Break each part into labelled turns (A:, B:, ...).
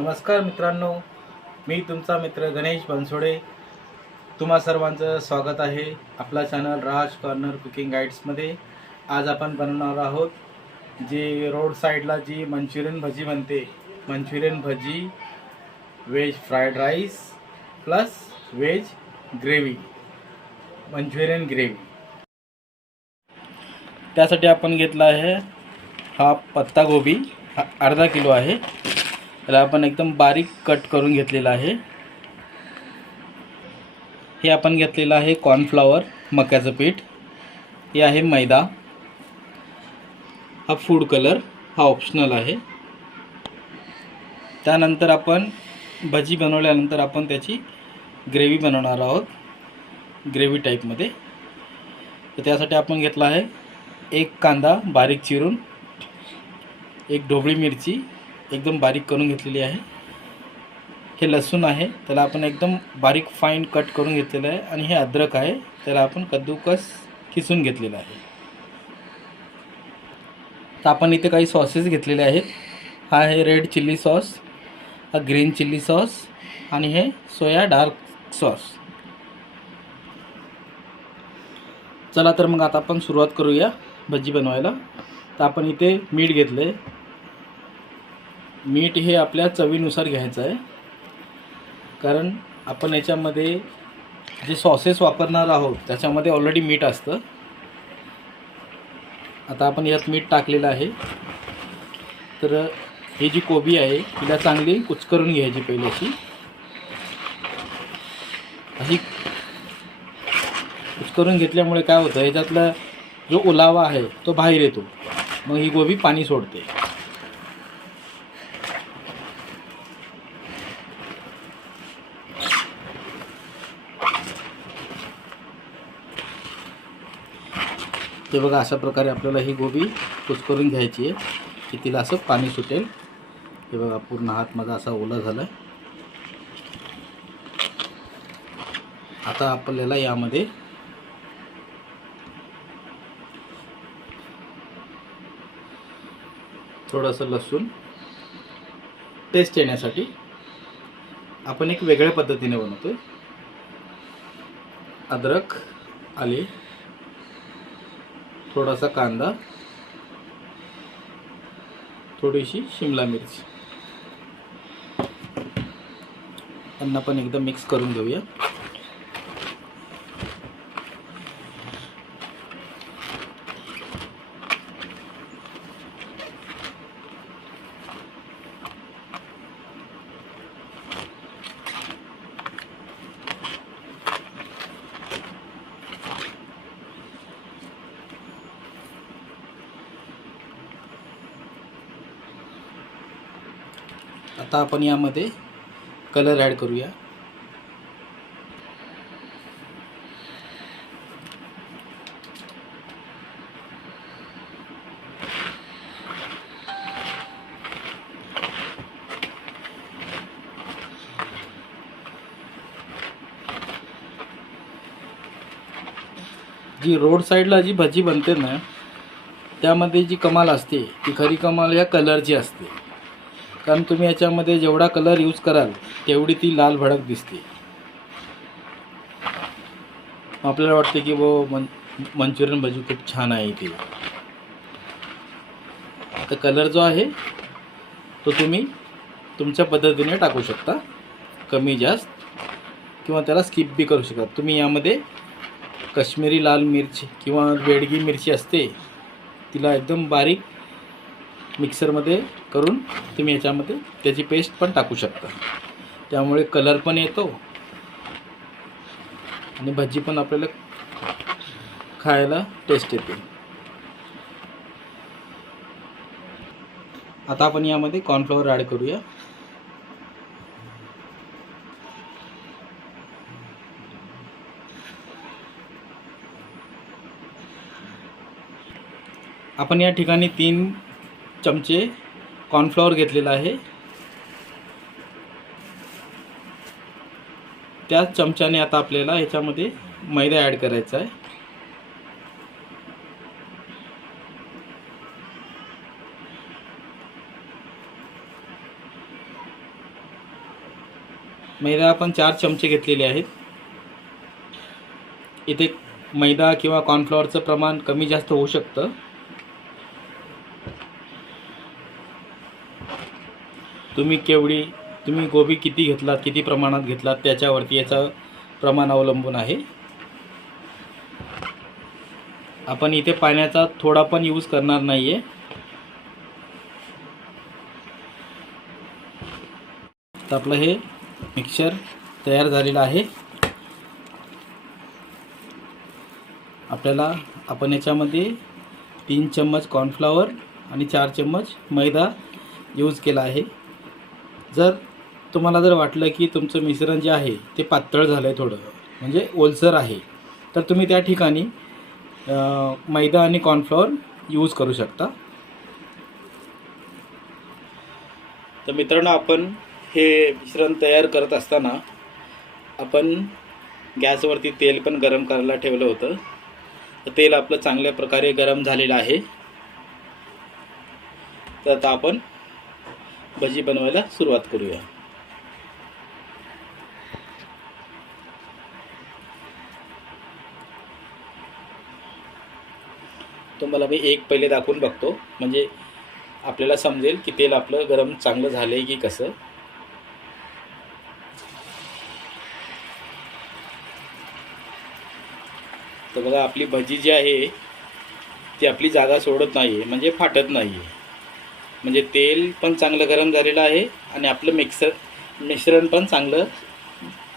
A: नमस्कार मित्रांनो मी तुमचा मित्र गणेश बनसोडे. तुम्हा सर्वांचं स्वागत आहे आपला चॅनल राज कॉर्नर कुकिंग गाईड्समध्ये आज आपण बनवणार आहोत जी रोड साईडला जी मंचुरियन भजी बनते मंचुरियन भजी veg fried rice plus veg gravy manchurian gravy त्यासाठी आपण घेतला आहे हा पत्ता गोबी हा अर्धा किलो आहे. याला आपण एकदम बारीक कट करून घेतलेला आहे. हे आपण घेतलेलं आहे कॉर्नफ्लॉवर मक्याचं पीठ. हे आहे मैदा. हा फूड कलर हा ऑप्शनल आहे. त्यानंतर आपण भजी बनवल्यानंतर आपण त्याची ग्रेव्ही बनवणार आहोत ग्रेव्ही टाईपमध्ये तर त्यासाठी आपण घेतला आहे एक कांदा बारीक चिरून एक ढोबळी मिरची एकदम बारीक करून घेतलेली आहे. हे लसूण आहे. त्याला आपण एकदम बारीक फाईन कट करून घेतलेलं आहे आणि हे अद्रक आहे. त्याला आपण कद्दूकस किसून घेतलेलं आहे. तर आपण इथे काही सॉसेस घेतलेले आहेत. हा आहे रेड चिल्ली सॉस हा ग्रीन चिल्ली सॉस आणि हे सोया डार्क सॉस चला तर मग आता आपण सुरुवात करूया भजी बनवायला. तर आपण इथे मीठ घेतलं आहे मीठ हे आपल्या चवीनुसार घ्यायचं आहे. कारण आपण याच्यामध्ये जे सॉसेस वापरणार आहोत त्याच्यामध्ये ऑलरेडी मीठ असतं. आता आपण यात मीठ टाकलेलं आहे. तर ही जी कोबी आहे तिला चांगली कुचकरून घ्यायची पहिली अशी अशी कुचकरून घेतल्यामुळे काय होतं याच्यातला जो ओलावा आहे तो बाहेर येतो. मग ही गोबी पाणी सोडते. ते बघा अशा प्रकारे आपल्याला ही गोबी कुचकरून घ्यायची आहे. की तिला असं पाणी सुटेल. हे बघा पूर्ण हात माझा असा ओला झाला आता आपल्याला यामध्ये थोडंसं लसूण टेस्ट येण्यासाठी आपण एक वेगळ्या पद्धतीने बनवतो अद्रक आले थोडासा कांदा थोडीशी शिमला मिरची. त्यांना पण एकदम मिक्स करून घेऊया आता आपण यामध्ये कलर ॲड करूया. जी रोड साईडला जी भजी बनते ना त्यामध्ये जी कमाल असते ती खरी कमाल या कलरची असते. कारण तुम्ही याच्यामध्ये जेवढा कलर यूज कराल तेवढी ती लाल भडक दिसते. आपल्याला वाटते की वो मन मंचुरियन भजी खूप छान आहे ती तर कलर जो आहे तो तुम्ही तुमच्या पद्धतीने टाकू शकता. कमी जास्त. किंवा त्याला स्किप बी करू शकता. तुम्ही यामध्ये कश्मीरी लाल मिरची किंवा बेडगी मिरची असते तिला एकदम बारीक मिक्सरमध्ये करून तुम्ही याच्यामध्ये त्याची पेस्ट पण टाकू शकता. त्यामुळे कलर पण येतो. आणि भजी पण आपल्याला खायला टेस्ट येते. आता आपण यामध्ये कॉर्नफ्लॉवर ॲड करूया. आपण या ठिकाणी तीन चमचे कॉर्नफ्लॉवर घेतलेला आहे. त्याच चमच्याने आता आपल्याला ह्याच्यामध्ये मैदा ॲड करायचा आहे. मैदा आपण चार चमचे घेतलेले आहेत. इथे मैदा किंवा कॉर्नफ्लॉवरचं प्रमाण कमी जास्त होऊ शकतं. तुम्ही केवढी तुम्ही गोबी किती घेतलात किती प्रमाणात घेतलात त्याच्यावरती याचं प्रमाण अवलंबून आहे. आपण इथे पाण्याचा थोडा पण यूज करणार नाही आहे तर आपलं हे मिक्सर तयार झालेलं आहे. आपल्याला आपण याच्यामध्ये तीन चम्मच कॉर्नफ्लॉवर आणि चार चम्मच मैदा यूज केला आहे. जर तुम्हाला जर वाटलं की तुमचं मिश्रण जे आहे ते पातळ झालं आहे थोडं म्हणजे ओलसर आहे तर तुम्ही त्या ठिकाणी मैदा आणि कॉर्नफ्लॉवर यूज करू शकता. तर मित्रांनो आपण हे मिश्रण तयार करत असताना आपण गॅसवरती तेल पण गरम करायला ठेवलं होतं. तर तेल आपलं चांगल्या प्रकारे गरम झालेलं आहे. तर आता आपण भजी बनवायला सुरुवात करूया. तुम्हाला मी एक पहिले दाखवून बघतो. म्हणजे आपल्याला समजेल की तेल आपलं गरम चांगलं झालं आहे की कसं. तर बघा आपली भजी जी आहे ती आपली जागा सोडत नाही आहे म्हणजे फाटत नाही आहे म्हणजे तेल पण चांगलं गरम झालेलं आहे आणि आपलं मिक्सर मिश्रण पण चांगलं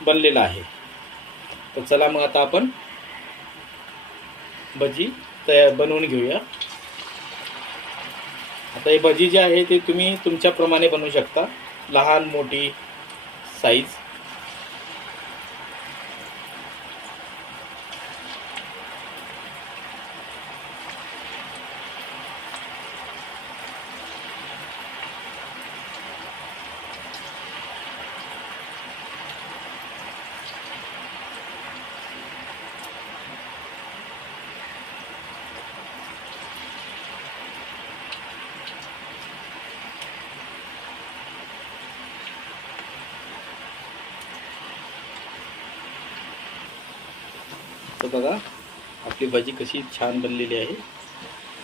A: बनलेलं आहे. तर चला मग आता आपण भजी तयार बनवून घेऊया. आता हे भजी जी आहे ते तुम्ही तुमच्याप्रमाणे बनवू शकता. लहान मोठी साईज तर बघा आपली भजी कशी छान बनलेली आहे.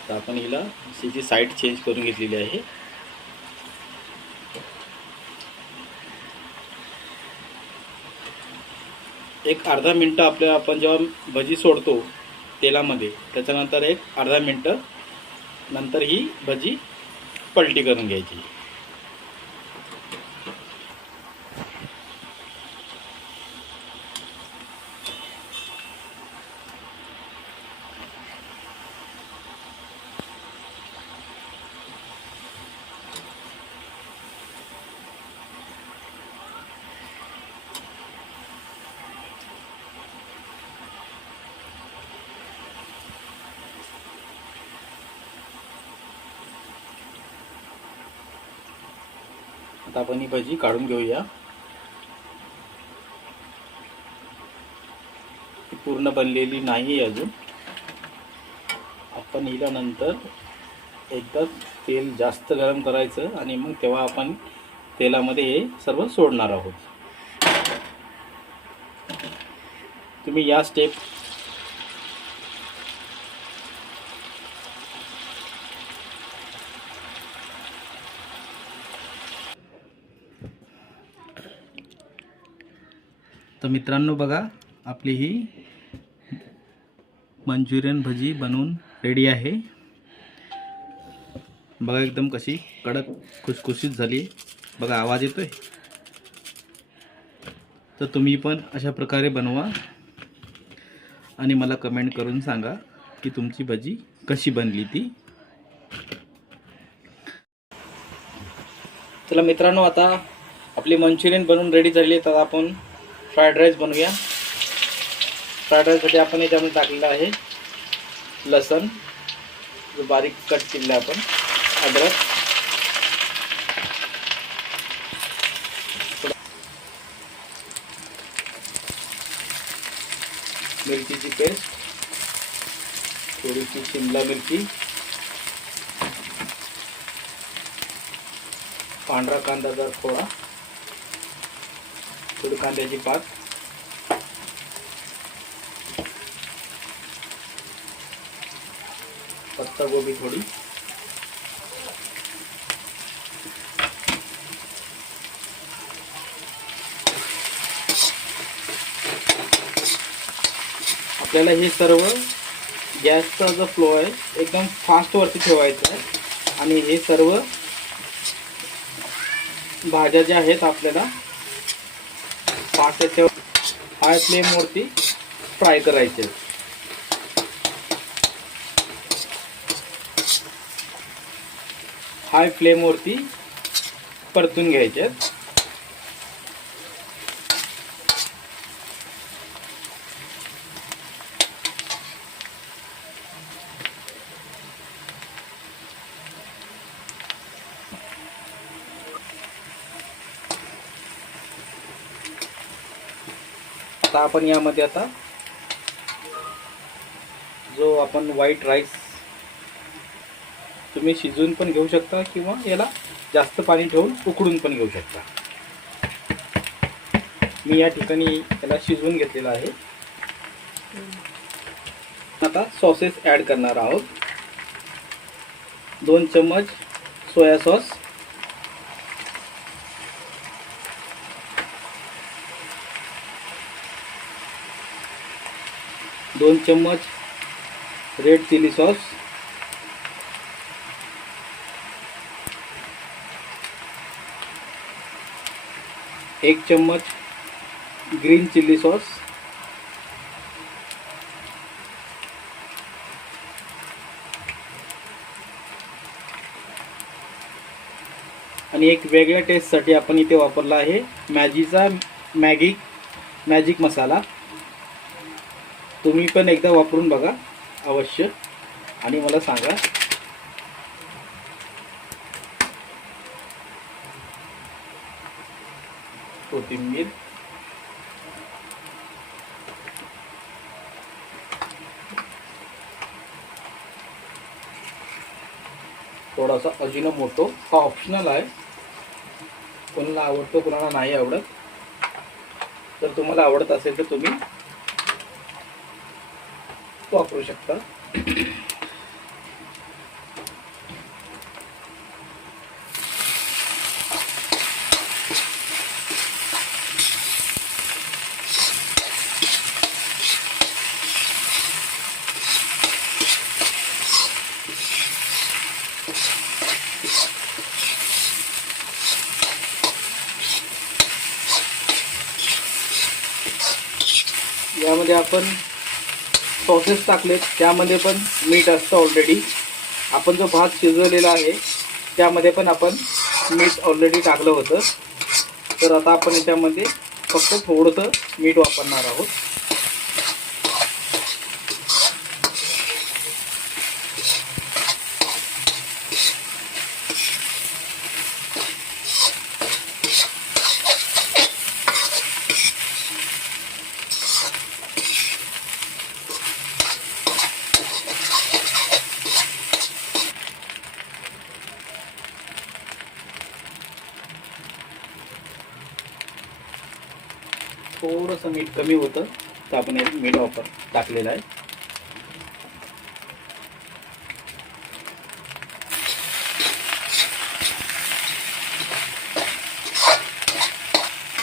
A: तर आपण हिला त्याची साईड चेंज करून घेतलेली आहे. एक अर्धा मिनटं आपल्या आपण जेव्हा भजी सोडतो तेलामध्ये त्याच्यानंतर एक अर्धा मिनटं नंतर ही भजी पलटी करून घ्यायची. आता आपण ही भजी काढून घेऊया. ती पूर्ण बनलेली नाही आहे अजून. आपण हिला नंतर एकदा तेल जास्त गरम करायचं आणि मग तेव्हा आपण तेलामध्ये हे सर्व सोडणार आहोत. तुम्ही या स्टेप तर मित्रांनो बघा आपली ही मंचुरियन भजी बनवून रेडी आहे. बघा एकदम कशी कडक खुसखुशीत झाली. बघा आवाज येतोय. तर तुम्ही पण अशा प्रकारे बनवा आणि मला कमेंट करून सांगा की तुमची भजी कशी बनली ती. चला मित्रांनो आता आपली मंचुरियन बनवून रेडी झाली तर आपण फ्राईड राईस बनवूया. फ्राईड राईससाठी आपण याच्यामध्ये टाकलेलं आहे लसण. जो बारीक कट केलेला आहे आपण अद्रक. मिरचीची पेस्ट. थोडीशी शिमला मिरची. पांढरा कांदा जर थोडा थोडी कांद्याची पात. पत्ता गोबी थोडी. आपल्याला हे सर्व गॅसचा जो फ्लो आहे एकदम फास्टवरती ठेवायचा आहे. आणि हे सर्व भाज्या ज्या आहेत आपल्याला असं ठेव हाय फ्लेमवरती फ्राय करायचे आहेत. हाय फ्लेमवरती परतून घ्यायचे आपण यामध्ये आता जो आपण व्हाईट राईस तुम्ही शिजवून पण घेऊ शकता किंवा याला जास्त पाणी ठेवून उकडून पण घेऊ शकता. मी या ठिकाणी याला शिजवून घेतलेला आहे. आता सॉसेस ॲड करणार आहोत. दोन चम्मच सोया सॉस दोन चम्मच रेड चिली सॉस. एक चम्मच ग्रीन चिली सॉस. आणि एक वेगळ्या टेस्टसाठी आपण इथे वापरला आहे मॅजीचा मॅगी मॅजिक मसाला. तुम्ही पण एकदा वापरून बघा अवश्य. आणि मला सांगा. कोथिंबीर. थोडासा अजिनो मोठो. हा ऑप्शनल आहे. कोणाला आवडतो कोणाला नाही आवडत. जर तुम्हाला आवडत असेल तर तुम्ही वापरू शकता. यामध्ये आपण सॉसेस टाकलेत. त्यामध्ये पण मीठ असतं ऑलरेडी आपण जो भात शिजवलेला आहे त्यामध्ये पण आपण मीठ ऑलरेडी टाकलं होतं. तर आता आपण याच्यामध्ये फक्त थोडंसं मीठ वापरणार आहोत थोडंसं मीठ कमी होतं तर आपण एक मीठ वापर टाकलेलं आहे.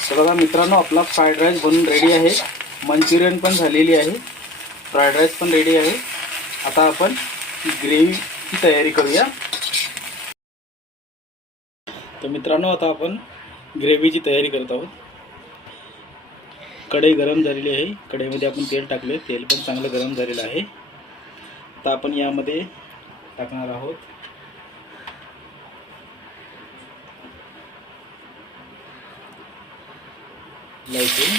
A: तर बघा मित्रांनो आपला फ्राईड राईस बनून रेडी आहे. मंचुरियन पण झालेली आहे. फ्राईड राईस पण रेडी आहे. आता आपण ग्रेव्हीची तयारी करूया. तर मित्रांनो आता आपण ग्रेव्हीची तयारी करत आहोत. कढई गरम झालेली आहे. कढईमध्ये आपण तेल टाकले. तेल पण चांगलं गरम झालेलं आहे. आता आपण यामध्ये टाकणार आहोत. लसूण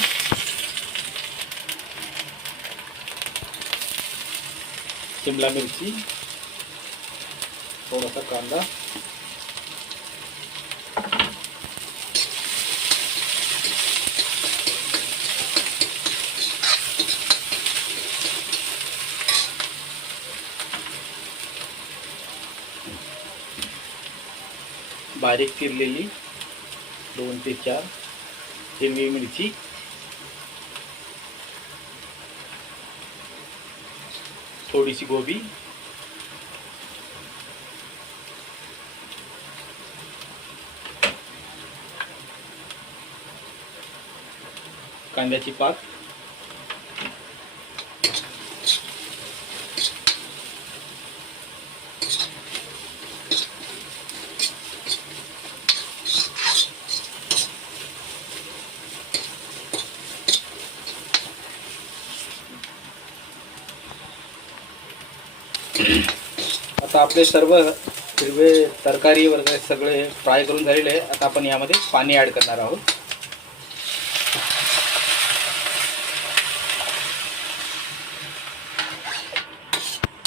A: शिमला मिरची. थोडासा कांदा. बारीक चिरलेली दोन ते चार हिरवी मिरची. थोडीशी गोबी. कांद्याची पात आता आपले सर्व हिरवे तरकारी वगैरे सगळे फ्राय करून झालेले आहे आता आपण यामध्ये पाणी ॲड करणार आहोत.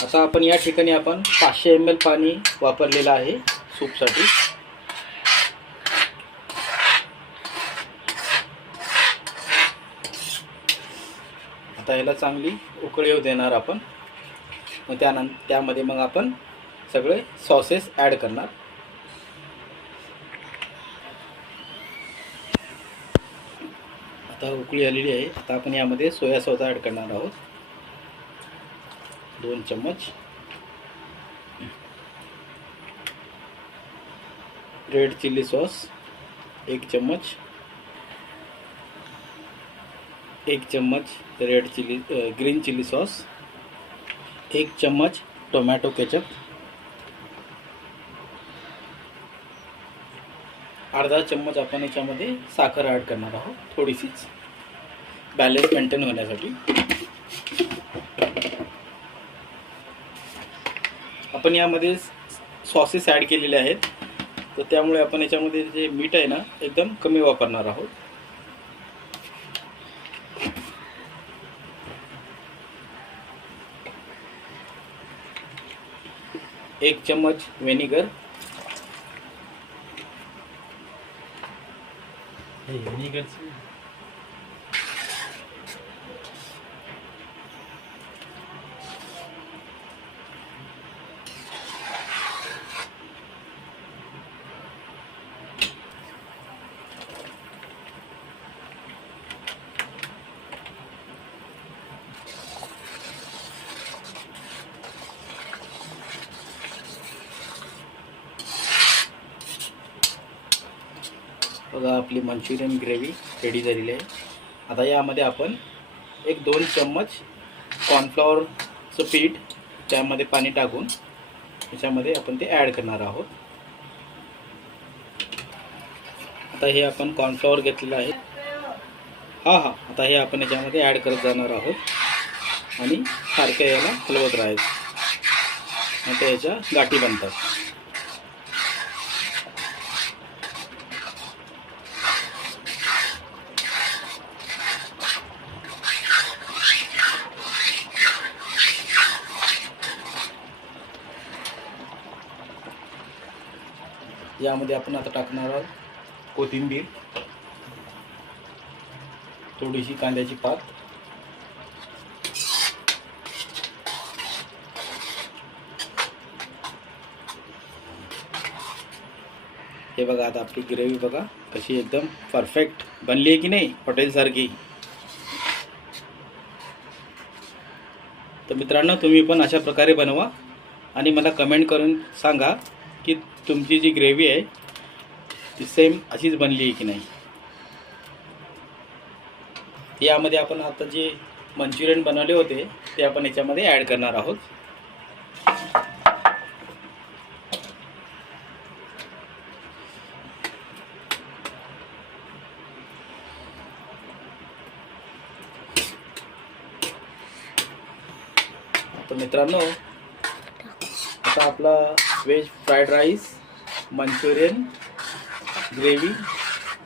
A: आता आपण या ठिकाणी आपण पाचशे एम एल पाणी वापरलेलं आहे सूपसाठी. आता याला चांगली उकळी येऊ देणार आपण. मग त्यानंतर त्यामध्ये मग आपण सगळे सॉसेस ॲड करणार. आता उकळी आलेली आहे. आता आपण यामध्ये सोया सॉस ॲड करणार आहोत. दोन चम्मच. रेड चिल्ली सॉस एक चम्मच. एक चम्मच red chilli green chilli sauce एक चम्मच टोमॅटो केचप अर्धा चम्मच आपण याच्यामध्ये साखर ॲड करणार आहोत थोडीशीच. बॅलन्स मेंटेन होण्यासाठी. आपण यामध्ये सॉसेस ॲड केलेले आहेत. तर त्यामुळे आपण याच्यामध्ये जे मीठ आहे ना एकदम कमी वापरणार आहोत. एक चम्मच व्हिनेगर 哎，你个 बघा आपली मंचुरियन ग्रेव्ही रेडी झालेली आहे. आता यामध्ये आपण एक दोन चम्मच कॉर्नफ्लॉवरचं पीठ त्यामध्ये पाणी टाकून त्याच्यामध्ये आपण ते ॲड करणार आहोत. आता हे आपण कॉर्नफ्लॉवर घेतलेलं आहे. हां हां. आता हे आपण याच्यामध्ये ॲड करत जाणार आहोत. आणि सारखं याला हलवत राहायचं. आता याच्या गाठी बनतात. यामध्ये आपण आता टाकणार आहोत कोथिंबीर थोडीशी कांद्याची पात हे बघा आता आपली ग्रेव्ही बघा कशी एकदम परफेक्ट बनली आहे की नाही हॉटेलसारखी. तर मित्रांनो तुम्ही पण अशा प्रकारे बनवा आणि मला कमेंट करून सांगा. की तुमची जी ग्रेव्ही आहे ती सेम अशीच बनली आहे की नाही? यामध्ये आपण आता जे मंचुरियन बनवले होते ते आपण याच्यामध्ये ॲड करणार आहोत. तर मित्रांनो आता आपला veg fried rice manchurian gravy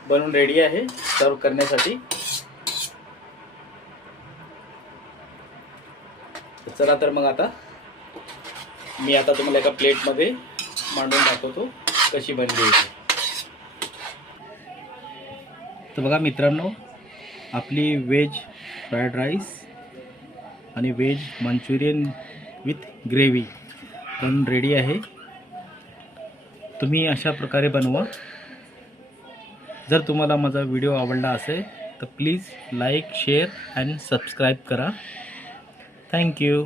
A: बनवून रेडी आहे सर्व करण्यासाठी. चला तर मग आता मी आता तुम्हाला एका प्लेटमध्ये मांडून दाखवतो कशी बनली तर बघा मित्रांनो आपली व्हेज फ्राईड राईस आणि व्हेज मंचुरियन विथ ग्रेव्ही. बनून रेडी आहे. तुम्ही अशा प्रकारे बनवा. जर तुम्हाला माझा व्हिडिओ आवडला असेल तर please like share and subscribe करा. Thank you